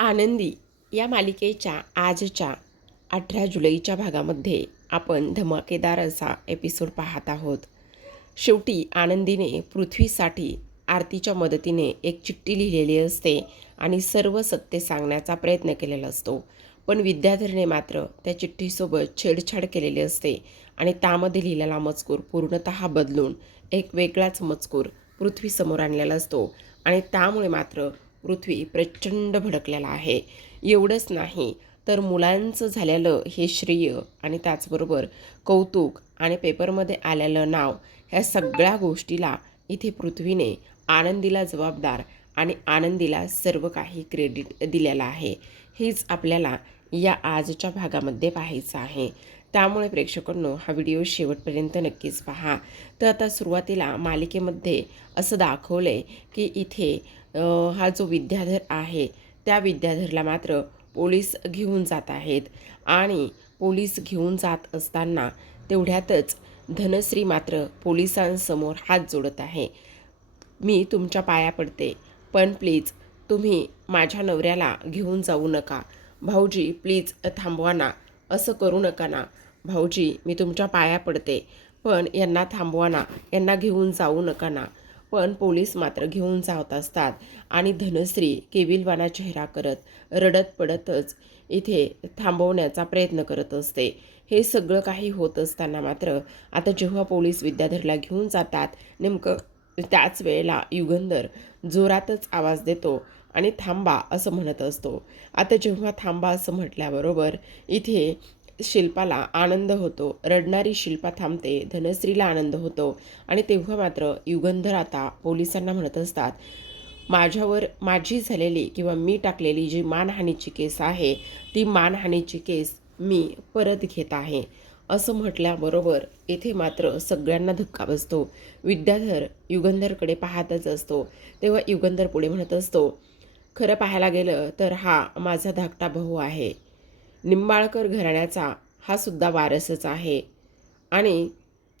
आनंदी या मालिकेच्या आजच्या 18 जुलैच्या भागामध्ये आपण धमाकेदार असा एपिसोड पाहत आहोत. शेवटी आनंदीने पृथ्वीसाठी आरतीच्या मदतीने एक चिठ्ठी लिहिलेली असते आणि सर्व सत्य सांगण्याचा प्रयत्न केलेला असतो. पण विद्याधरने मात्र त्या चिठ्ठीसोबत छेडछाड केलेली असते आणि त्यामध्ये लिहिलेला मजकूर पूर्णतः बदलून एक वेगळाच मजकूर पृथ्वीसमोर आणलेला असतो आणि त्यामुळे मात्र पृथ्वी प्रचंड भडकलेला आहे. एवढंच नाही तर मुलांचं झालेलं हे श्रेय आणि त्याचबरोबर कौतुक आणि पेपरमध्ये आलेलं नाव ह्या सगळ्या गोष्टीला इथे पृथ्वीने आनंदीला जबाबदार आणि आनंदीला सर्व काही क्रेडिट दिलेलं आहे. हेच आपल्याला या आजच्या भागामध्ये पाहायचं आहे. त्यामुळे प्रेक्षकांनो हा व्हिडिओ शेवटपर्यंत नक्कीच पहा. तर आता सुरुवातीला मालिकेमध्ये असं दाखवलं की इथे हा जो विद्याधर आहे त्या विद्याधरला मात्र पोलीस घेऊन जात आहेत आणि पोलीस घेऊन जात असताना तेवढ्यातच धनश्री मात्र पोलिसांसमोर हात जोडत आहे. मी तुमच्या पाया पडते, पण प्लीज तुम्ही माझ्या नवऱ्याला घेऊन जाऊ नका. भाऊजी प्लीज थांबवा ना, असं करू नका ना. भाऊजी मी तुमच्या पाया पडते, पण यांना थांबवा ना, यांना घेऊन जाऊ नका ना. पण पोलीस मात्र घेऊन जात असतात आणि धनश्री केविलवाना चेहरा करत रडत पडतच इथे थांबवण्याचा प्रयत्न करत असते. हे सगळं काही होत असताना मात्र आता जेव्हा पोलीस विद्याधरला घेऊन जातात नेमकं त्याच वेळेला युगंधर जोरातच आवाज देतो आणि थांबा असं म्हणत असतो. आता जेव्हा थांबा असं म्हटल्याबरोबर इथे शिल्पाला आनंद होतो. रडणारी शिल्पा थांबते, धनश्रीला आनंद होतो आणि तेव्हा मात्र युगंधर आता पोलिसांना म्हणत असतात, माझ्यावर माझी झालेली किंवा मी टाकलेली जी मानहानीची केस आहे ती मानहानीची केस मी परत घेत आहे असं म्हटल्याबरोबर इथे मात्र सगळ्यांना धक्का बसतो. विद्याधर युगंधरकडे पाहतच असतो. तेव्हा युगंधर पुढे म्हणत असतो, खरं पाहायला गेलं तर हा माझा धाकटा भाऊ आहे. निंबाळकर घराण्याचा हा सुद्धा वारसच आहे आणि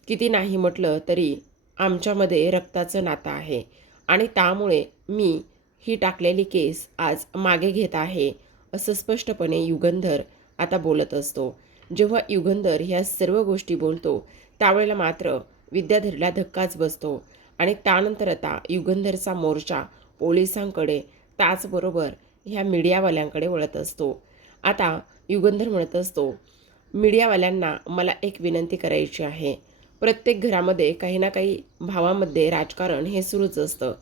किती नाही म्हटलं तरी आमच्यामध्ये रक्ताचं नातं आहे आणि त्यामुळे मी ही टाकलेली केस आज मागे घेत आहे असं स्पष्टपणे युगंधर आता बोलत असतो. जेव्हा युगंधर ह्या सर्व गोष्टी बोलतो त्यावेळेला मात्र विद्याधरला धक्काच बसतो आणि त्यानंतर आता युगंधरचा मोर्चा पोलिसांकडे त्याचबरोबर ह्या मीडियावाल्यांकडे वळत असतो. आता युगंधर म्हणत असतो, मीडियावाल्यांना मला एक विनंती करायची आहे. प्रत्येक घरामध्ये काही ना काही भावामध्ये राजकारण हे सुरूच असतं.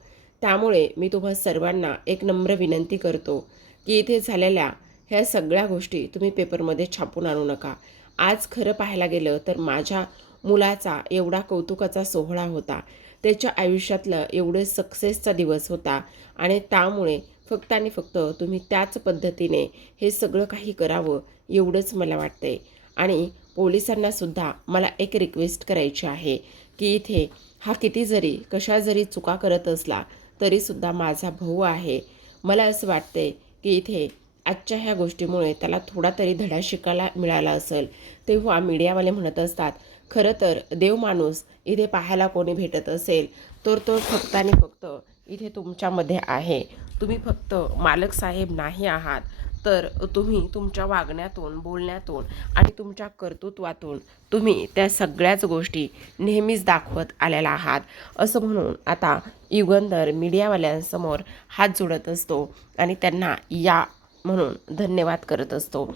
त्यामुळे मी तुम्हा सर्वांना एक नम्र विनंती करतो की इथे झालेल्या ह्या सगळ्या गोष्टी तुम्ही पेपरमध्ये छापून आणू नका. आज खरं पाहायला गेलं तर माझ्या मुलाचा एवढा कौतुकाचा सोहळा होता, त्याच्या आयुष्यातलं एवढे सक्सेसचा दिवस होता आणि त्यामुळे फक्त आणि फक्त तुम्ही त्याच पद्धतीने हे सगळं काही करावं एवढंच मला वाटतंय. आणि पोलिसांनासुद्धा मला एक रिक्वेस्ट करायची आहे की इथे हा किती जरी कशा जरी चुका करत असला तरीसुद्धा माझा भाऊ आहे. मला असं वाटतंय की इथे आजच्या ह्या गोष्टीमुळे त्याला थोडा तरी धडा शिकायला मिळाला असेल. तेव्हा मीडियावाले म्हणत असतात, खरं तर देव माणूस इथे पाहायला कोणी भेटत असेल तर तो फक्त आणि फक्त इथे तुमच्यामध्ये आहे. तुम्ही फक्त मालक साहेब नाही आहात, तर तुम्ही तुमच्या वागण्यातून, बोलण्यातून आणि तुमच्या कर्तृत्वातून तुम्ही त्या सगळ्याच गोष्टी नेहमीच दाखवत आलेला आहात असं म्हणून आता युगंधर मीडियावाल्यांसमोर हात जोडत असतो आणि त्यांना या म्हणून धन्यवाद करत असतो.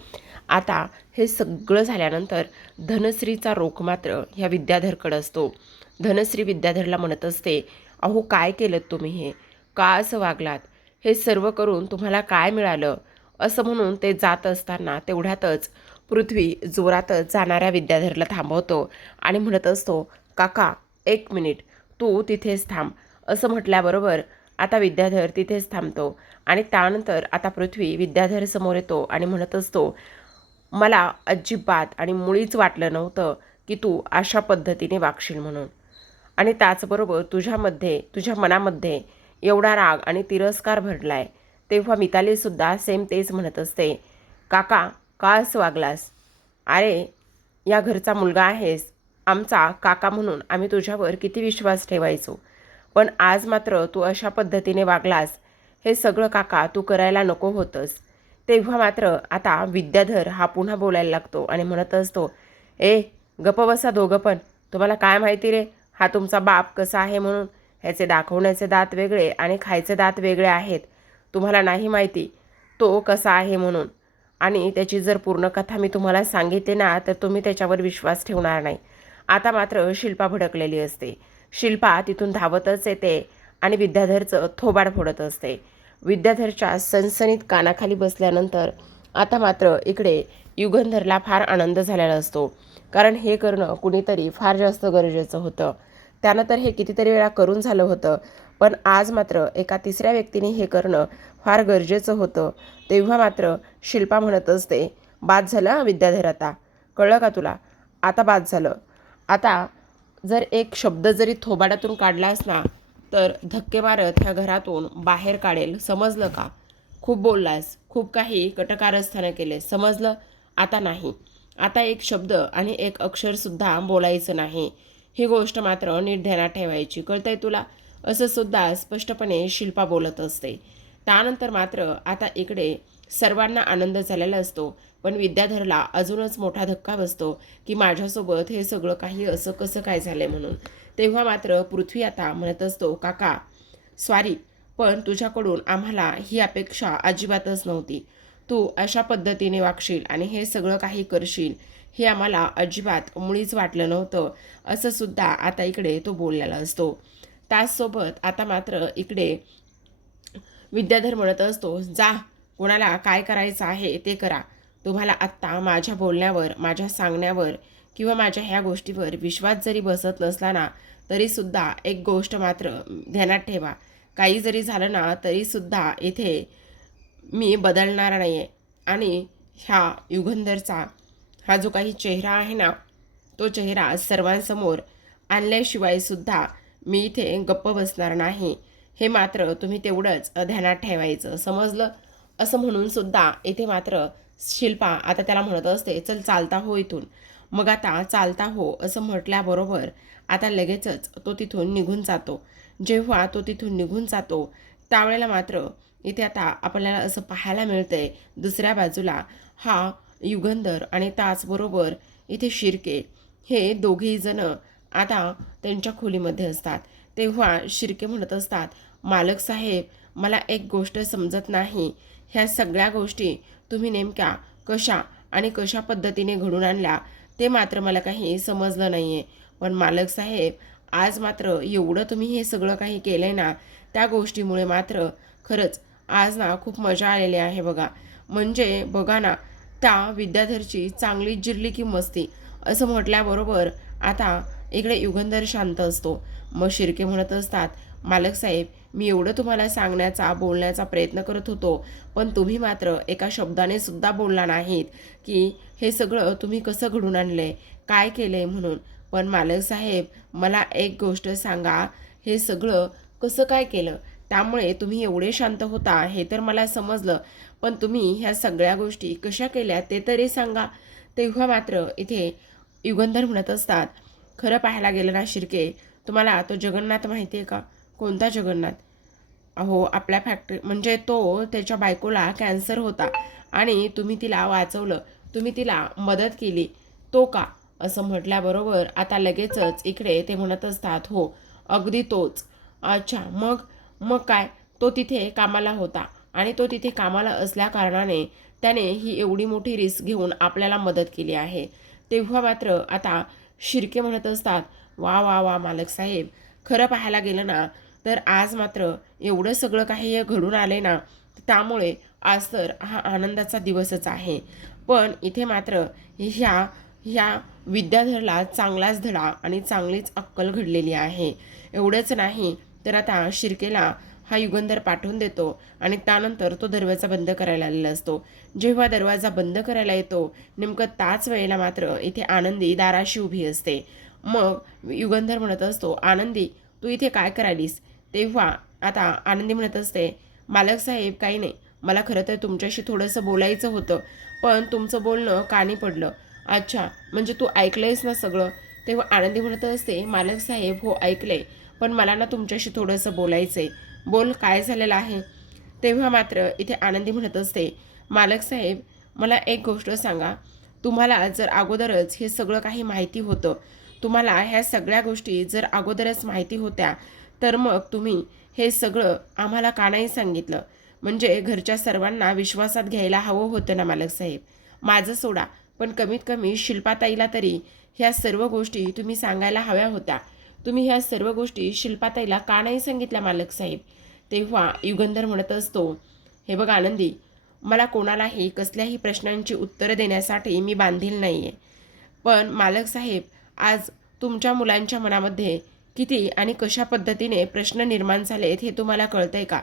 आता हे सगळं झाल्यानंतर धनश्रीचा रोख मात्र ह्या विद्याधरकडे असतो. धनश्री विद्याधरला म्हणत असते, अहो काय केलं तुम्ही, हे का असं वागलात, हे सर्व करून तुम्हाला काय मिळालं असं म्हणून ते जात असताना तेवढ्यातच पृथ्वी जोरातच जाणाऱ्या विद्याधरला थांबवतो आणि म्हणत असतो, काका एक मिनिट तू तिथेच थांब असं म्हटल्याबरोबर आता विद्याधर तिथेच थांबतो आणि त्यानंतर आता पृथ्वी विद्याधर समोर येतो आणि म्हणत असतो, मला अजिबात आणि मुळीच वाटलं नव्हतं की तू अशा पद्धतीने वागशील म्हणून आणि त्याचबरोबर तुझ्या मनामध्ये एवढा राग आणि तिरस्कार भरलाय. तेव्हा मितालीसुद्धा सेम तेच म्हणत असते, काका का असं वागलास, अरे या घरचा मुलगा आहेस, आमचा काका म्हणून आम्ही तुझ्यावर किती विश्वास ठेवायचो, पण आज मात्र तू अशा पद्धतीने वागलास. हे सगळं काका तू करायला नको होतंस. तेव्हा मात्र आता विद्याधर हा पुन्हा बोलायला लागतो आणि म्हणत असतो, ए गप्प बसा दोघं पण. तुम्हाला काय माहिती रे हा तुमचा बाप कसा आहे म्हणून. ह्याचे दाखवण्याचे दात वेगळे आणि खायचे दात वेगळे आहेत. तुम्हाला नाही माहिती तो कसा आहे म्हणून. आणि त्याची जर पूर्ण कथा मी तुम्हाला सांगितली ना तर तुम्ही त्याच्यावर विश्वास ठेवणार नाही. आता मात्र शिल्पा भडकलेली असते. शिल्पा तिथून धावतच येते आणि विद्याधरचं थोबाड फोडत असते. विद्याधरच्या सणसणीत कानाखाली बसल्यानंतर आता मात्र इकडे युगंधरला फार आनंद झालेला असतो. कारण हे करणं कुणीतरी फार जास्त गरजेचं होतं. त्यानं तर हे कितीतरी वेळा करून झालं होतं, पण आज मात्र एका तिसऱ्या व्यक्तीने हे करणं फार गरजेचं होतं. तेव्हा मात्र शिल्पा म्हणत असते, बाद झालं विद्याधर, आता कळलं का तुला? आता बाद झालं. आता जर एक शब्द जरी थोबाडातून काढलास ना तर धक्के मारत ह्या घरातून बाहेर काढेल, समजलं का? खूप बोललास, खूप काही कटकारस्थानं केले, समजलं? आता नाही. आता एक शब्द आणि एक अक्षरसुद्धा बोलायचं नाही. ही गोष्ट मात्र नीट ध्यानात ठेवायची, कळतंय तुला? असं सुद्धा स्पष्टपणे शिल्पा बोलत असते. त्यानंतर मात्र आता इकडे सर्वांना आनंद झालेला असतो, पण विद्याधरला अजूनच मोठा धक्का बसतो की माझ्यासोबत हे सगळं काही असं कसं काय झालंय म्हणून. तेव्हा मात्र पृथ्वी आता म्हणत असतो, काका सॉरी, पण तुझ्याकडून आम्हाला ही अपेक्षा अजिबातच नव्हती. तू अशा पद्धतीने वागशील आणि हे सगळं काही करशील हे आम्हाला अजिबात मुळीच वाटलं नव्हतं, असं सुद्धा आता इकडे तो बोललेला असतो. त्याचसोबत आता मात्र इकडे विद्याधर म्हणत असतो, जा कोणाला काय करायचं आहे ते करा. तुम्हाला आत्ता माझ्या बोलण्यावर, माझ्या सांगण्यावर किंवा माझ्या ह्या गोष्टीवर विश्वास जरी बसत नसला ना तरीसुद्धा एक गोष्ट मात्र ध्यानात ठेवा, काही जरी झालं ना तरीसुद्धा इथे मी बदलणार नाही आहे. आणि ह्या युगंधरचा हा जो काही चेहरा आहे ना तो चेहरा सर्वांसमोर आणल्याशिवायसुद्धा मी इथे गप्प बसणार नाही. हे मात्र तुम्ही तेवढंच ध्यानात ठेवायचं, समजलं? असं म्हणून सुद्धा इथे मात्र शिल्पा आता त्याला म्हणत असते, चल चालता हो इथून. मग आता चालता हो असं म्हटल्याबरोबर आता लगेचच तो तिथून निघून जातो. जेव्हा तो तिथून निघून जातो त्यावेळेला मात्र इथे आता आपल्याला असं पाहायला मिळतंय दुसऱ्या बाजूला हा युगंधर आणि त्याचबरोबर इथे शिर्के हे दोघेही जण आता त्यांच्या खोलीमध्ये असतात. तेव्हा शिर्के म्हणत असतात, मालक साहेब मला एक गोष्ट समजत नाही, ह्या सगळ्या गोष्टी तुम्ही नेमक्या कशा आणि कशा पद्धतीने घडून आणल्या ते मात्र मला काही समजलं नाही आहे. पण मालक साहेब आज मात्र एवढं तुम्ही हे सगळं काही केलं आहे ना त्या गोष्टीमुळे मात्र खरंच आज ना खूप मजा आलेली आहे बघा. म्हणजे बघा ना त्या विद्याधरची चांगली जिरली की मस्ती, असं म्हटल्याबरोबर आता इकडे युगंधर शांत असतो. मग शिर्के म्हणत असतात, मालक साहेब मी एवढं तुम्हाला सांगण्याचा बोलण्याचा प्रयत्न करत होतो पण तुम्ही मात्र एका शब्दाने सुद्धा बोलला नाहीत की हे सगळं तुम्ही कसं घडून आणलंय, काय केलंय म्हणून. पण मालक साहेब मला एक गोष्ट सांगा, हे सगळं कसं काय केलं? त्यामुळे तुम्ही एवढे शांत होता हे तर मला समजलं, पण तुम्ही ह्या सगळ्या गोष्टी कशा केल्या ते तरी सांगा. तेव्हा मात्र इथे युगंधर म्हणत असतात, खरं पाहायला गेलं ना शिर्के, तुम्हाला तो जगन्नाथ माहिती आहे का? कोणता जगन्नाथ? अहो आपल्या फॅक्टरी म्हणजे तो त्याच्या बायकोला कॅन्सर होता आणि तुम्ही तिला वाचवलं, तुम्ही तिला मदत केली, तो का? असं म्हटल्याबरोबर आता लगेचच इकडे ते म्हणत असतात, हो अगदी तोच. अच्छा मग मग काय, तो तिथे कामाला होता आणि तो तिथे कामाला असल्या कारणाने त्याने ही एवढी मोठी रिस्क घेऊन आपल्याला मदत केली आहे. तेव्हा मात्र आता शिर्के म्हणत असतात, वा वा वा मालक साहेब, खरं पाहायला गेलं ना तर आज मात्र एवढं सगळं काही घडून आले ना त्यामुळे आज तर हा आनंदाचा दिवसच आहे. पण इथे मात्र ह्या ह्या विद्याधरला चांगलाच धडा आणि चांगलीच अक्कल घडलेली आहे. एवढंच नाही तर आता शिर्केला हा युगंधर पाठवून देतो आणि त्यानंतर तो दरवाजा बंद करायला आलेला असतो. जेव्हा दरवाजा बंद करायला येतो नेमकं त्याच वेळेला मात्र इथे आनंदी दाराशी उभी असते. मग युगंधर म्हणत असतो, आनंदी तू इथे काय करायलीस? तेव्हा आता आनंदी म्हणत असते, मालक साहेब काही नाही, मला खरं तर तुमच्याशी थोडंसं बोलायचं होतं पण तुमचं बोलणं कानी पडलं. अच्छा म्हणजे तू ऐकलंयस ना सगळं? तेव्हा आनंदी म्हणत असते, मालक साहेब हो ऐकलंय, पण मला ना तुमच्याशी थोडंसं बोलायचं आहे. बोल काय झालेलं आहे? तेव्हा मात्र इथे आनंदी म्हणत असते, मालक साहेब, मला एक गोष्ट सांगा, तुम्हाला जर अगोदरच हे सगळं काही माहिती होतं, तुम्हाला ह्या सगळ्या गोष्टी जर अगोदरच माहिती होत्या, तर मग तुम्ही हे सगळं आम्हाला का नाही सांगितलं? म्हणजे घरच्या सर्वांना विश्वासात घ्यायला हवं होतं ना मालक साहेब. माझं सोडा, पण कमीत कमी शिल्पाताईला तरी ह्या सर्व गोष्टी तुम्ही सांगायला हव्या होत्या. तुम्ही ह्या सर्व गोष्टी शिल्पाताईला का नाही सांगितल्या मालक साहेब? तेव्हा युगंधर म्हणत असतो, हे बघ आनंदी, मला कोणालाही कसल्याही प्रश्नांची उत्तरं देण्यासाठी मी बांधील नाही आहे. पण मालक साहेब, आज तुमच्या मुलांच्या मनामध्ये किती आणि कशा पद्धतीने प्रश्न निर्माण झालेत हे तुम्हाला कळतंय का?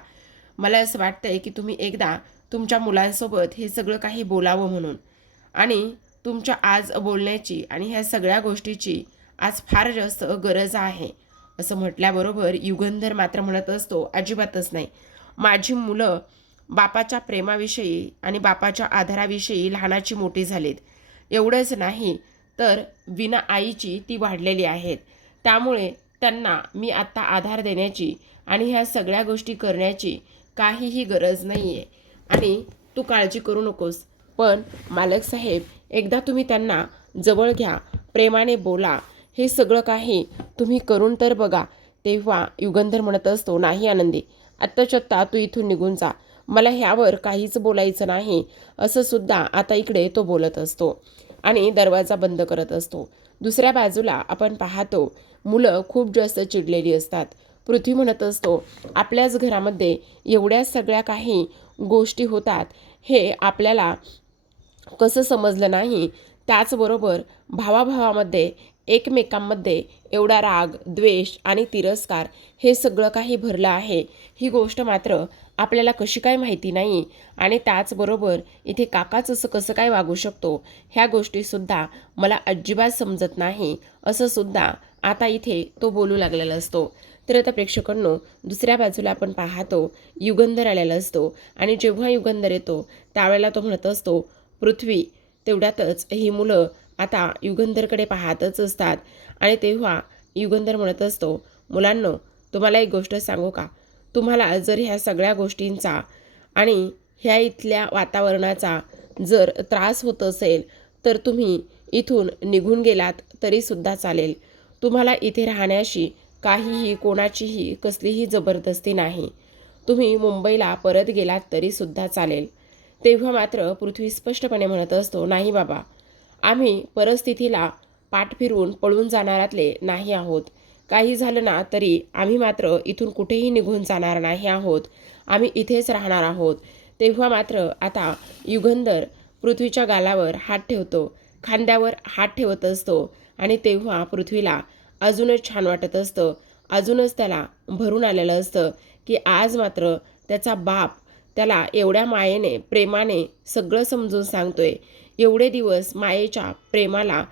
मला असं वाटतंय की तुम्ही एकदा तुमच्या मुलांसोबत हे सगळं काही बोलावं म्हणून. आणि तुमच्या आज बोलण्याची आणि ह्या सगळ्या गोष्टीची आज फार जास्त गरज आहे. असं म्हटल्याबरोबर युगंधर मात्र म्हणत असतो, अजिबातच नाही. माझी मुलं बापाच्या प्रेमाविषयी आणि बापाच्या आधाराविषयी लहानाची मोठी झालीत. एवढंच नाही तर विना आईची ती वाढलेली आहेत. त्यामुळे त्यांना मी आत्ता आधार देण्याची आणि ह्या सगळ्या गोष्टी करण्याची काहीही गरज नाही आहे. आणि तू काळजी करू नकोस. पण मालक साहेब, एकदा तुम्ही त्यांना जवळ घ्या, प्रेमाने बोला, हे सगळं काही तुम्ही करून तर बघा. तेव्हा युगंधर म्हणत असतो, नाही आनंदी, आत्ताच्या आत्ता तू इथून निघून जा, मला ह्यावर काहीच बोलायचं नाही, असं सुद्धा आता इकडे तो बोलत असतो आणि दरवाजा बंद करत असतो. दुसऱ्या बाजूला आपण पाहतो, मुलं खूप जास्त चिडलेली असतात. पृथ्वी म्हणत असतो, आपल्याच घरामध्ये एवढ्या सगळ्या काही गोष्टी होतात, हे आपल्याला कसं समजलं नाही. त्याचबरोबर भावाभावामध्ये एकमेकांमध्ये एवढा राग, द्वेष आणि तिरस्कार हे सगळं काही भरलं आहे, ही गोष्ट मात्र आपल्याला कशी काय माहिती नाही. आणि त्याचबरोबर इथे काकाच असं कसं काय वागू शकतो, ह्या गोष्टीसुद्धा मला अजिबात समजत नाही, असं सुद्धा आता इथे तो बोलू लागलेला असतो. तर आता प्रेक्षकांनो, दुसऱ्या बाजूला आपण पाहतो, युगंधर आलेला असतो आणि जेव्हा युगंधर येतो त्यावेळेला तो म्हणत असतो, पृथ्वी. तेवढ्यातच ही मुलं आता युगंधरकडे पाहतच असतात आणि तेव्हा युगंधर म्हणत असतो, मुलांनो, तुम्हाला एक गोष्ट सांगू का? तुम्हाला जर ह्या सगळ्या गोष्टींचा आणि ह्या इथल्या वातावरणाचा जर त्रास होत असेल, तर तुम्ही इथून निघून गेलात तरीसुद्धा चालेल. तुम्हाला इथे राहण्याशी काहीही कोणाचीही कसलीही जबरदस्ती नाही. तुम्ही मुंबईला परत गेलात तरीसुद्धा चालेल. तेव्हा मात्र पृथ्वी स्पष्टपणे म्हणत असतो, नाही बाबा, आम्ही परिस्थितीला पाठ फिरवून पळून जाणारातले नाही आहोत. काही झालं ना तरी आम्ही मात्र इथून कुठेही निघून जाणार नाही आहोत. आम्ही इथेच राहणार आहोत. तेव्हा मात्र आता युगंधर पृथ्वीच्या गालावर हात ठेवतो, खांद्यावर हात ठेवत असतो आणि तेव्हा पृथ्वीला अजूनच छान वाटत असतं. अजूनच त्याला भरून आलेलं असतं की आज मात्र त्याचा बाप त्याला एवढ्या मायेने, प्रेमाने सगळं समजून सांगतोय. एवढे दिवस मायेच्या प्रेमाला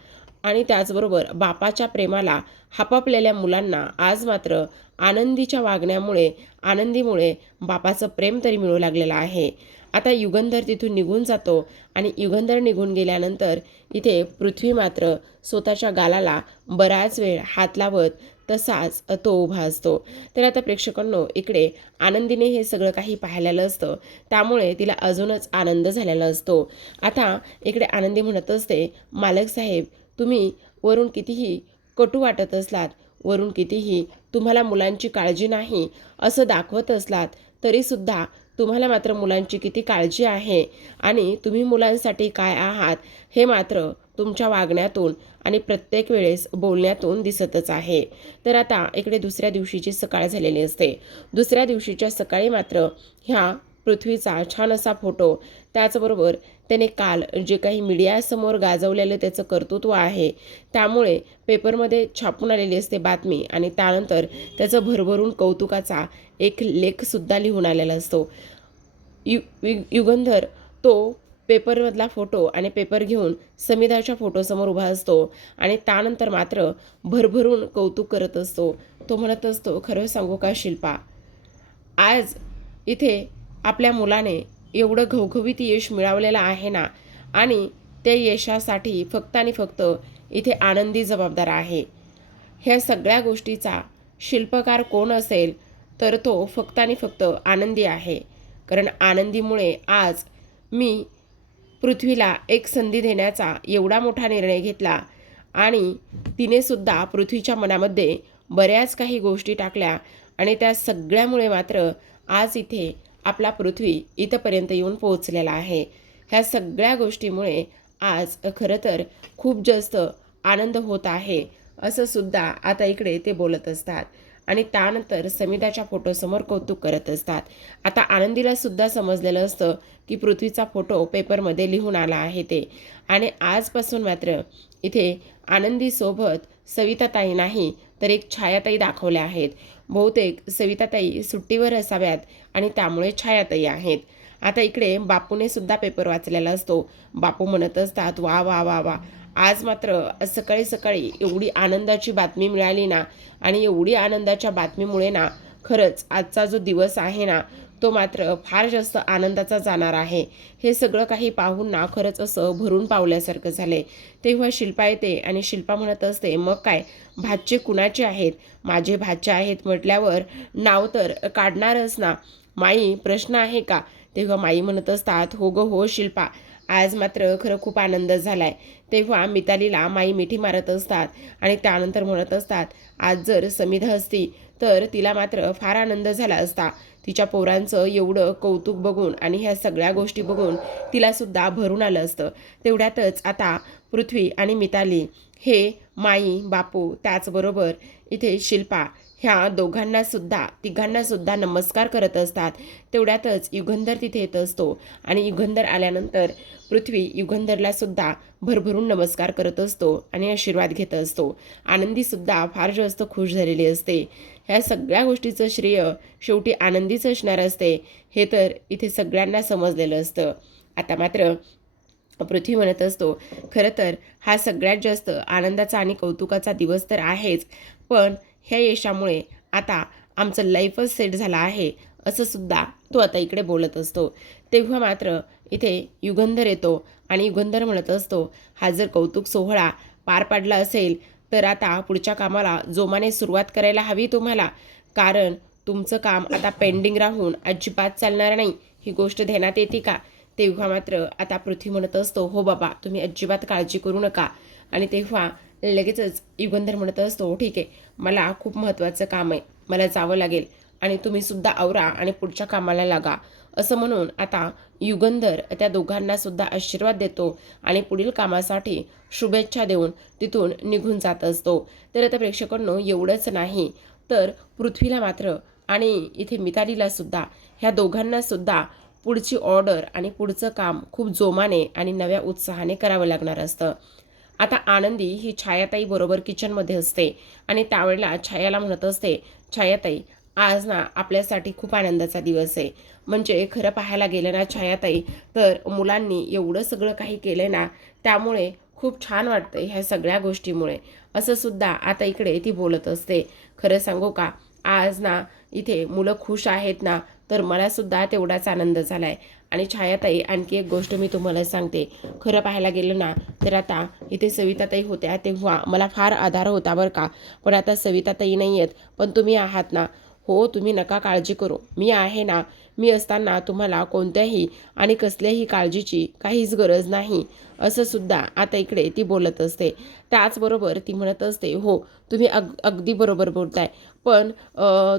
आणि त्याचबरोबर बापाच्या प्रेमाला हापापलेल्या मुलांना आज मात्र आनंदीच्या वागण्यामुळे, आनंदीमुळे बापाचं प्रेम तरी मिळू लागलेलं आहे. आता युगंधर तिथून निघून जातो आणि युगंधर निघून गेल्यानंतर इथे पृथ्वी मात्र स्वतःच्या गालाला बराच वेळ हात लावत तसाच तो उभा असतो. तर आता प्रेक्षकांनो, इकडे आनंदीने हे सगळं काही पाहिलेलं असतं, त्यामुळे तिला अजूनच आनंद झालेला असतो. आता इकडे आनंदी म्हणत असते, मालक साहेब, तुम्ही वरून कितीही कटू वाटत असलात, वरून कितीही तुम्हाला मुलांची काळजी नाही असं दाखवत असलात, तरीसुद्धा तुम्हाला मात्र मुलांची किती काळजी आहे आणि तुम्ही मुलांसाठी काय आहात हे मात्र तुमच्या वागण्यातून आणि प्रत्येक वेळेस बोलण्यातून दिसतच आहे. तर आता इकडे दुसऱ्या दिवशीची सकाळ झालेली असते. दुसऱ्या दिवशीच्या सकाळी मात्र ह्या पृथ्वीचा छान असा फोटो, त्याचबरोबर त्याने काल जे काही मीडियासमोर गाजवलेलं त्याचं कर्तृत्व आहे, त्यामुळे पेपरमध्ये छापून आलेली असते बातमी आणि त्यानंतर त्याचं भरभरून कौतुकाचा एक लेखसुद्धा लिहून आलेला असतो. युगंधर तो पेपरमधला फोटो आणि पेपर घेऊन समिधाच्या फोटोसमोर उभा असतो आणि त्यानंतर मात्र भरभरून कौतुक करत असतो. तो म्हणत असतो, खरं सांगू का शिल्पा, आज इथे आपल्या मुलाने एवढं घवघवीत यश मिळवलेलं आहे ना, आणि त्या यशासाठी फक्त आणि फक्त इथे आनंदी जबाबदार आहे. ह्या सगळ्या गोष्टीचा शिल्पकार कोण असेल, तर तो फक्त आणि फक्त आनंदी आहे. कारण आनंदीमुळे आज मी पृथ्वीला एक संधी देण्याचा एवढा मोठा निर्णय घेतला आणि तिने सुद्धा पृथ्वीच्या मनामध्ये बऱ्याच काही गोष्टी टाकल्या आणि त्या सगळ्यामुळे मात्र आज इथे आपला पृथ्वी इथंपर्यंत येऊन पोहोचलेला आहे. ह्या सगळ्या गोष्टीमुळे आज खरं तर खूप जास्त आनंद होत आहे असं सुद्धा आता इकडे ते बोलत असतात आणि त्यानंतर समिताच्या फोटोसमोर कौतुक करत असतात. आता आनंदीला सुद्धा समजलेलं असतं की पृथ्वीचा फोटो पेपरमध्ये लिहून आला आहे ते, आणि आजपासून मात्र इथे आनंदीसोबत सविताताई नाही तर एक छायाताई दाखवल्या आहेत. बहुतेक सविताताई सुट्टीवर असाव्यात आणि त्यामुळे छायाताई आहेत. आता इकडे बापूने सुद्धा पेपर वाचलेला असतो. बापू म्हणत असतात, वा वा वा वा, आज मात्र सकाळी सकाळी एवढी आनंदाची बातमी मिळाली ना, आणि एवढी आनंदाच्या बातमीमुळे ना खरंच आजचा जो दिवस आहे ना तो मात्र फार जास्त आनंदाचा जाणार आहे. हे सगळं काही पाहून ना खरंच असं भरून पावल्यासारखं झाले. तेव्हा शिल्पा येते आणि शिल्पा म्हणत असते, मग काय भाचे कुणाचे आहेत? माझे भाचे आहेत म्हटल्यावर नाव तर काढणारच ना माई, प्रश्न आहे का? तेव्हा माई म्हणत असतात, हो गं हो शिल्पा, आज मात्र खरं खूप आनंद झालाय. तेव्हा मितालीला माई मिठी मारत असतात आणि त्यानंतर म्हणत असतात, आज जर समिधा असती तर तिला मात्र फार आनंद झाला असता. तिच्या पोरांचं एवढं कौतुक बघून आणि ह्या सगळ्या गोष्टी बघून तिला सुद्धा भरून आलं असतं. तेवढ्यातच आता पृथ्वी आणि मिताली हे माई, बापू, त्याचबरोबर इथे शिल्पा ह्या तिघांना सुद्धा नमस्कार करत असतात. तेवढ्यातच युगंधर तिथे येत असतो आणि युगंधर आल्यानंतर पृथ्वी युगंधरला सुद्धा भरभरून नमस्कार करत असतो आणि आशीर्वाद घेत असतो. आनंदी सुद्धा फार जास्त खुश झालेली असते. ह्या सगळ्या गोष्टीचं श्रेय शेवटी आनंदीच असणार असते हे तर इथे सगळ्यांना समजलेलं असतं. आता मात्र पृथ्वी म्हणत असतो, खरं तर हा सगळ्यात जास्त आनंदाचा आणि कौतुकाचा दिवस तर आहेच, पण ह्या यशामुळे आता आमचं लाईफच सेट झालं आहे असं सुद्धा तो आता इकडे बोलत असतो. तेव्हा मात्र इथे युगंधर येतो आणि युगंधर म्हणत असतो, हा जर कौतुक सोहळा पार पाडला असेल तर आता पुढच्या कामाला जोमाने सुरुवात करायला हवी तुम्हाला, कारण तुमचं काम आता पेंडिंग राहून अजिबात चालणार नाही. ही गोष्ट ध्यानात येते का? तेव्हा मात्र आता पृथ्वी म्हणत असतो, हो बाबा, तुम्ही अजिबात काळजी करू नका. आणि तेव्हा लगेचच युगंधर म्हणत असतो, ठीक आहे, मला खूप महत्त्वाचं काम आहे, मला जावं लागेल आणि तुम्ही सुद्धा आवरा आणि पुढच्या कामाला लागा. असं म्हणून आता युगंधर त्या दोघांना सुद्धा आशीर्वाद देतो आणि पुढील कामासाठी शुभेच्छा देऊन तिथून निघून जात असतो. तर आता प्रेक्षकांनो, एवढंच नाही तर पृथ्वीला मात्र आणि इथे मितालीला सुद्धा, ह्या दोघांना सुद्धा पुढची ऑर्डर आणि पुढचं काम खूप जोमाने आणि नव्या उत्साहाने करावं लागणार असतं. आता आनंदी ही छायाताई बरोबर किचनमध्ये असते आणि त्यावेळेला छायाला म्हणत असते, छायाताई, आज ना आपल्यासाठी खूप आनंदाचा दिवस आहे. म्हणजे खरं पाहायला गेलं ना छायाताई, तर मुलांनी एवढं सगळं काही केलं ना, त्यामुळे खूप छान वाटतं ह्या सगळ्या गोष्टीमुळे, असं सुद्धा आता इकडे ती बोलत असते. खरं सांगू का, आज ना इथे मुलं खुश आहेत ना, तर मला सुद्धा तेवढाच आनंद झाला आहे. आणि छायाताई, आणखी एक गोष्ट मी तुम्हाला सांगते, खरं पाहायला गेलं ना तर आता इथे सविताताई होत्या तेव्हा मला फार आधार होता बरं का, पण आता सविताताई नाही आहेत, पण तुम्ही आहात ना. हो, तुम्ही नका काळजी करू, मी आहे ना. मी असताना तुम्हाला कोणत्याही आणि कसल्याही काळजीची काहीच गरज नाही, असं सुद्धा आता इकडे ती बोलत असते. त्याचबरोबर ती म्हणत असते, हो, तुम्ही अगदी बरोबर बोलताय, पण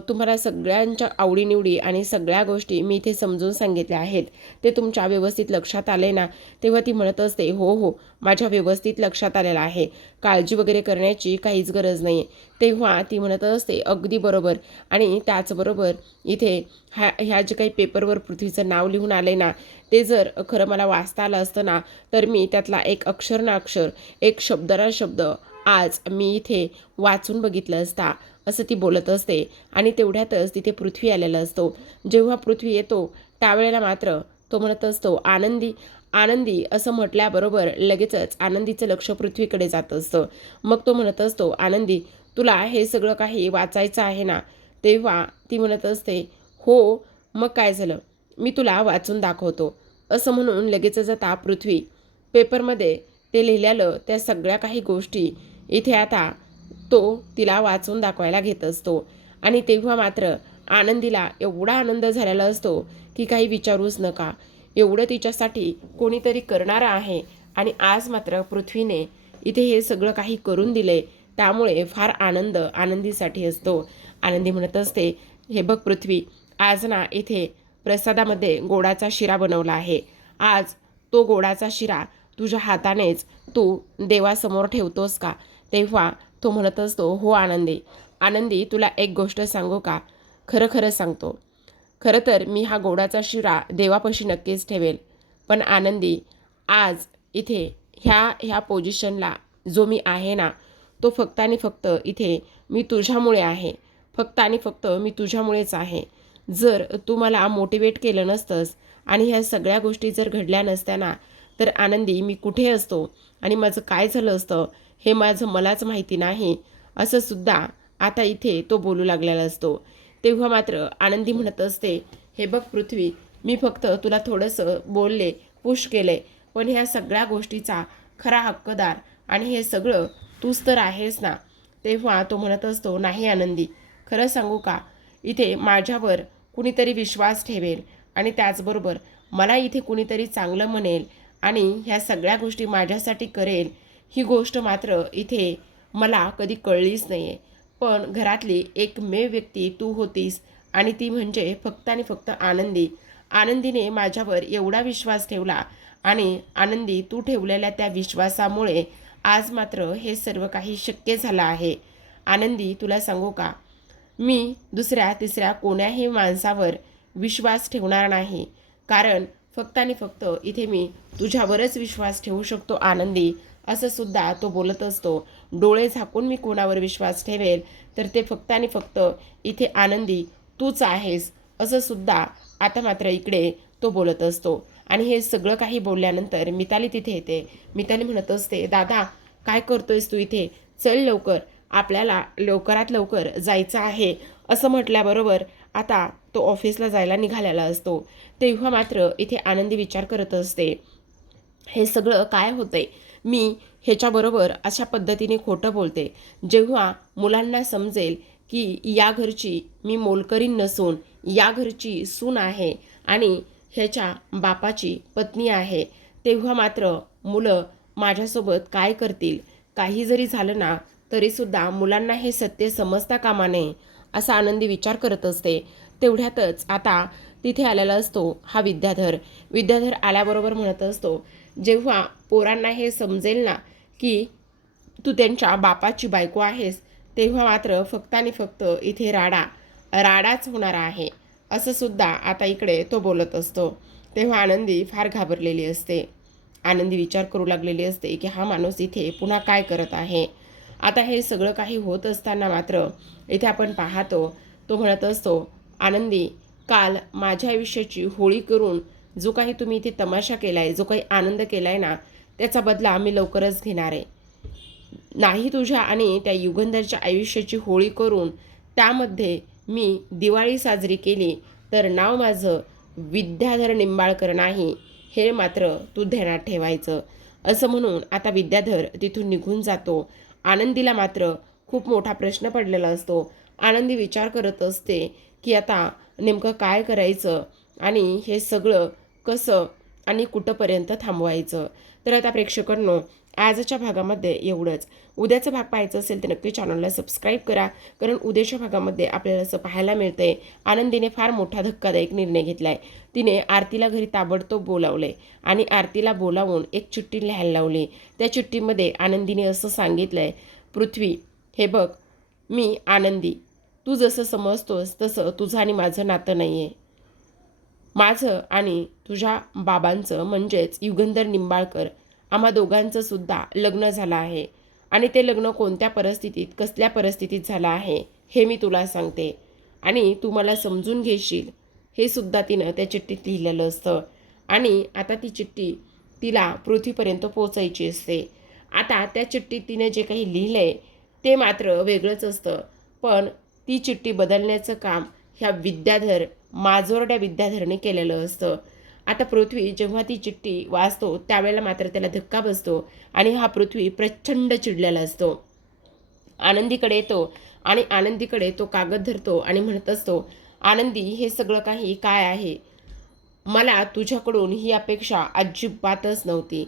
तुम्हाला सगळ्यांच्या आवडीनिवडी आणि सगळ्या गोष्टी मी इथे समजून सांगितल्या आहेत, ते तुमच्या व्यवस्थित लक्षात आले ना. तेव्हा ती म्हणत असते, हो हो, माझ्या व्यवस्थित लक्षात आलेलं आहे, काळजी वगैरे करण्याची काहीच गरज नाही. तेव्हा ती म्हणत असते, अगदी बरोबर. आणि त्याचबरोबर इथे ह्या जे काही पेपरवर पृथ्वीचं नाव लिहून आलं ना, ते जर खरं मला वाचता आलं असतं ना, तर मी त्यातला एक अक्षर ना अक्षर, एक शब्द ना शब्द आज मी इथे वाचून बघितलं असता, असं ती बोलत असते. आणि तेवढ्यातच तिथे पृथ्वी आलेला असतो. जेव्हा पृथ्वी येतो त्यावेळेला मात्र तो म्हणत असतो, आनंदी, आनंदी, असं म्हटल्याबरोबर लगेचच आनंदीचं लक्ष पृथ्वीकडे जात असतं. मग तो म्हणत असतो, आनंदी, तुला हे सगळं काही वाचायचं आहे ना? तेव्हा ती म्हणत असते, हो, मग काय झालं, मी तुला वाचून दाखवतो. असं म्हणून लगेचच आता पृथ्वी पेपरमध्ये ते लिहिलेलं त्या सगळ्या काही गोष्टी इथे आता तो तिला वाचून दाखवायला घेत असतो. आणि तेव्हा मात्र आनंदीला एवढा आनंद झालेला असतो की काही विचारूच नका. एवढं तिच्यासाठी कोणीतरी करणारं आहे आणि आज मात्र पृथ्वीने इथे हे सगळं काही करून दिले, त्यामुळे फार आनंद आनंदीसाठी असतो. आनंदी म्हणत असते, हे बघ पृथ्वी, आज ना इथे प्रसादामध्ये गोडाचा शिरा बनवला आहे. आज तो गोडाचा शिरा तुझ्या हातानेच तू देवासमोर ठेवतोस का? तेव्हा तो म्हणत असतो, हो आनंदी. आनंदी, तुला एक गोष्ट सांगू का? खरं खरं सांगतो. खरं तर मी हा गोडाचा शिरा देवापाशी नक्कीच ठेवेल. पण आनंदी, आज इथे ह्या पोझिशनला जो मी आहे ना, तो फक्त आणि फक्त इथे मी तुझ्यामुळे आहे. फक्त आणि फक्त मी तुझ्यामुळेच आहे. जर तू मला मोटिवेट केलं नसतंस आणि ह्या सगळ्या गोष्टी जर घडल्या नसत्या ना, तर आनंदी मी कुठे असतो आणि माझं काय झालं असतं हे मलाच माहिती नाही, असं सुद्धा आता इथे तो बोलू लागलेला असतो. तेव्हा मात्र आनंदी म्हणत असते, हे बघ पृथ्वी, मी फक्त तुला थोडंसं बोलले, पुश केले, पण ह्या सगळ्या गोष्टीचा खरा हक्कदार आणि हे सगळं तूच तर आहेस ना. तेव्हा तो म्हणत असतो, नाही आनंदी, खरं सांगू का, इथे माझ्यावर कुणीतरी विश्वास ठेवेल आणि त्याचबरोबर मला इथे कुणीतरी चांगलं म्हणेल आणि ह्या सगळ्या गोष्टी माझ्यासाठी करेल, ही गोष्ट मात्र इथे मला कधी कळलीच नाही आहे. पण घरातली एकमेव व्यक्ती तू होतीस आणि ती म्हणजे फक्त आणि फक्त आनंदी. आनंदीने माझ्यावर एवढा विश्वास ठेवला आणि आनंदी, तू ठेवलेल्या त्या विश्वासामुळे आज मात्र हे सर्व काही शक्य झालं आहे. आनंदी, तुला सांगू का, मी दुसऱ्या तिसऱ्या कोण्याही माणसावर विश्वास ठेवणार नाही, कारण फक्त आणि फक्त इथे मी तुझ्यावरच विश्वास ठेवू शकतो आनंदी, असं सुद्धा तो बोलत असतो. डोळे झाकून मी कोणावर विश्वास ठेवेल तर ते फक्त आणि फक्त इथे आनंदी तूच आहेस, असं सुद्धा आता मात्र इकडे तो बोलत असतो. आणि हे सगळं काही बोलल्यानंतर मिताली तिथे येते. मिताली म्हणत असते, दादा काय करतोयस तू इथे? चल लवकर, आपल्याला लवकरात लवकर जायचं आहे, असं म्हटल्याबरोबर आता तो ऑफिसला जायला निघालेला असतो. तेव्हा मात्र इथे आनंदी विचार करत असते, हे सगळं काय होतंय? मी ह्याच्याबरोबर अशा पद्धतीने खोटं बोलते. जेव्हा मुलांना समजेल की या घरची मी मोलकरीण नसून या घरची सून आहे आणि ह्याच्या बापाची पत्नी आहे, तेव्हा मात्र मुलं माझ्यासोबत काय करतील? काही जरी झालं ना तरीसुद्धा मुलांना हे सत्य समजता कामा नये, असा आनंदी विचार करत असते. तेवढ्यातच आता तिथे आलेला असतो हा विद्याधर. विद्याधर आल्याबरोबर म्हणत असतो, जेव्हा पोरांना हे समजेल ना की तू त्यांच्या बापाची बायको आहेस, तेव्हा मात्र फक्त आणि फक्त इथे राडाच होणार आहे, असं सुद्धा आता इकडे तो बोलत असतो. तेव्हा आनंदी फार घाबरलेली असते. आनंदी विचार करू लागलेली असते की हा माणूस इथे पुन्हा काय करत आहे. आता हे सगळं काही होत असताना मात्र इथे आपण पाहतो, तो म्हणत असतो, आनंदी, काल माझ्या आयुष्याची होळी करून जो काही तुम्ही इथे तमाशा केला आहे, जो काही आनंद केला आहे ना, त्याचा बदला मी लवकरच घेणार आहे. नाही तुझ्या आणि त्या युगंधरच्या आयुष्याची होळी करून त्यामध्ये मी दिवाळी साजरी केली तर नाव माझं विद्याधर निंबाळकर नाही, हे मात्र तू ध्यानात ठेवायचं, असं म्हणून आता विद्याधर तिथून निघून जातो. आनंदीला मात्र खूप मोठा प्रश्न पडलेला असतो. आनंदी विचार करत असते की आता नेमकं काय करायचं आणि हे सगळं कसं आणि कुठंपर्यंत थांबवायचं. तर आता प्रेक्षकांनो, आजच्या भागामध्ये एवढंच. उद्याचा भाग पाहायचा असेल तर नक्की चॅनलला सबस्क्राईब करा, कारण उद्याच्या भागामध्ये आपल्याला असं पाहायला मिळतंय, आनंदीने फार मोठा धक्कादायक निर्णय घेतला आहे. तिने आरतीला घरी ताबडतोब बोलावले आणि आरतीला बोलावून एक चिठ्ठी लिहायला लावली. त्या चिठ्ठीमध्ये आनंदीने असं सांगितलं आहे, पृथ्वी, हे बघ, मी आनंदी, तू जसं समजतोस तसं तुझं आणि माझं नातं नाही आहे. माझं आणि तुझ्या बाबांचं म्हणजेच युगंधर निंबाळकर, आम्हा दोघांचं सुद्धा लग्न झालं आहे आणि ते लग्न कोणत्या परिस्थितीत, कसल्या परिस्थितीत झालं आहे हे मी तुला सांगते आणि तू मला समजून घेशील, हे सुद्धा तिनं त्या चिठ्ठीत लिहिलेलं असतं. आणि आता ती चिठ्ठी तिला पृथ्वीपर्यंत पोचायची असते. आता त्या चिठ्ठीत तिने जे काही लिहिलं आहे ते मात्र वेगळंच असतं, पण ती चिठ्ठी बदलण्याचं काम ह्या माजोरड्या विद्याधरने केलेलं असतं. आता पृथ्वी जेव्हा ती चिठ्ठी वाचतो त्यावेळेला मात्र त्याला धक्का बसतो आणि हा पृथ्वी प्रचंड चिडलेला असतो. आनंदीकडे येतो आणि आनंदीकडे तो कागद धरतो आणि म्हणत असतो, आनंदी, हे सगळं काही काय आहे? मला तुझ्याकडून ही अपेक्षा अजिबातच नव्हती.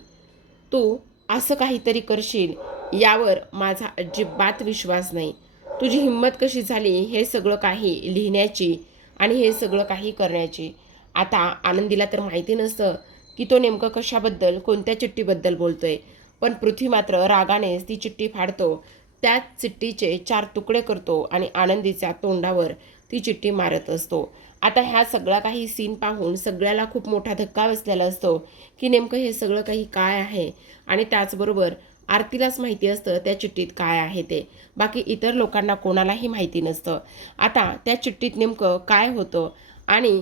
तू असं काहीतरी करशील यावर माझा अजिबात विश्वास नाही. तुझी हिंमत कशी झाली हे सगळं काही लिहिण्याची आणि हे सगळं काही करण्याची. आता आनंदीला तर माहिती नसतं की तो नेमकं कशाबद्दल, कोणत्या चिठ्ठीबद्दल बोलतोय. पण पृथ्वी मात्र रागानेच ती चिठ्ठी फाडतो. त्याच चिठ्ठीचे 4 तुकडे करतो आणि आनंदीच्या तोंडावर ती चिठ्ठी मारत असतो. आता ह्या सगळा काही सीन पाहून सगळ्याला खूप मोठा धक्का बसलेला असतो की नेमकं हे सगळं काही काय आहे. आणि त्याचबरोबर आरतीलाच माहिती असतं त्या चिठ्ठीत काय आहे ते. बाकी इतर लोकांना कोणालाही माहिती नसतं. आता त्या चिठ्ठीत नेमकं काय होतं आणि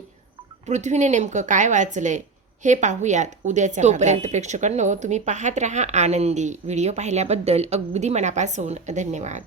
पृथ्वीने नेमकं काय वाचलंय हे पाहूयात उद्याच्या भागात. तोपर्यंत प्रेक्षकांनो, तुम्ही पाहत राहा आनंदी. व्हिडिओ पाहिल्याबद्दल अगदी मनापासून धन्यवाद.